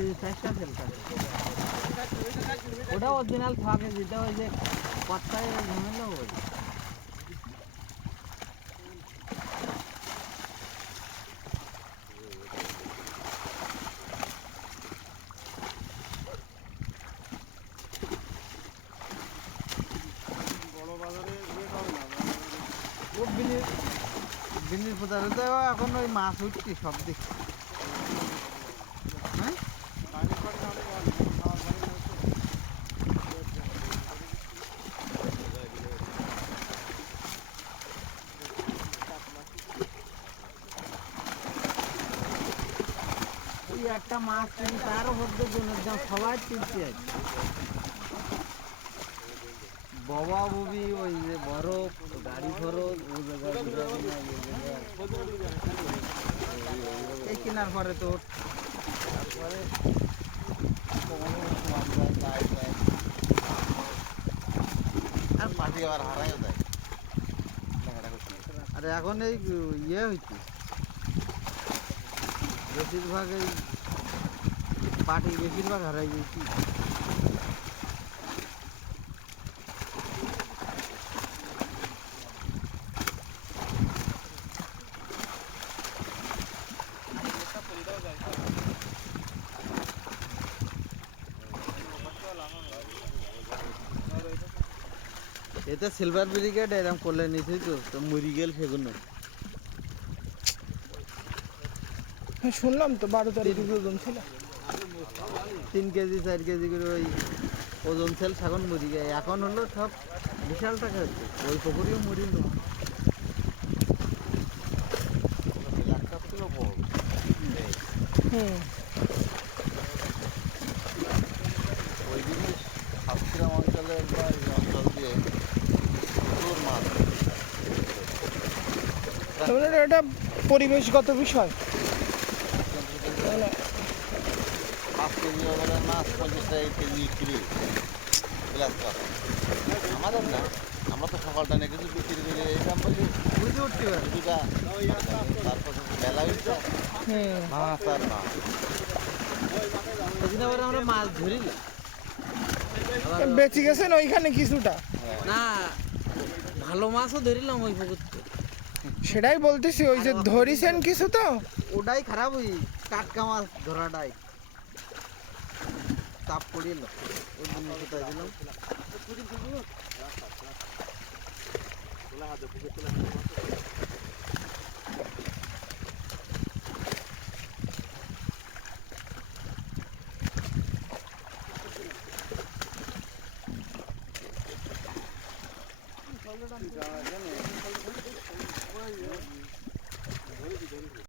KG সাইজটা ফেলতে ওটা অরিজিনাল থাকে যেটা ওই যে কত্তায় ঝামেলা ওই বড় বাজারে রেট হবে না ও বিনির পদার্থ তো এখন ওই মাছ উঠছি সব দিক হ্যাঁ বাইরে করে নাহলে খাওয়ার বাড়ি না ওই একটা মাছ কিনি তারও হচ্ছে জনের দাম সবাই কিনতে আছে বাবা বুবি ওই যে বরফ গাড়ি খরচ ও এই কেনার পরে তোর তারপরে আর পার্টি আবার হারাইও দেয় আর এখন এই ইয়ে হইছে বেশিরভাগ এই পার্টি বেশিরভাগ হারাই গেছি এতে সিলভার ব্রিগেড এরকম করলে নিছি তো মরি গেল সেগুলো হ্যাঁ শুনলাম তো 12 তারিখে ওজন ছিল 3 কেজি 4 কেজি করে ওই ওজন সেল ছাগল মরি যায় এখন হলো সব বিশাল টাকা হচ্ছে ওই পুকুরেও মরিল হুম ওই জিনিস সাতক্ষীরা অঞ্চলের বা এই অঞ্চল দিয়ে প্রচুর মাছ তাহলে এটা পরিবেশগত বিষয় 5 কেজি ওজনের মাছ 50 টাকা কেজি বিক্রি গ্লাস কাপ আমাদের না আমরা তো সকালটা নিয়ে কিছু বিক্রি করি এই দাম বলি বুঝে উঠতে পারে কিছুটা তারপর মেলা হচ্ছে মাছ আর মাছ সেদিন আবার আমরা মাছ ধরিলাম বেঁচে গেছেন ওইখানে কিছুটা না ভালো মাছও ধরিলাম ওই পুকুর থেকে। সেটাই বলতেছি ওই যে ধরিছেন কিছু তো ওটাই খারাপ ওই টাটকা মাছ ধরাটাই চাপ পড়িল ওই জন্য কোথায় দিলাম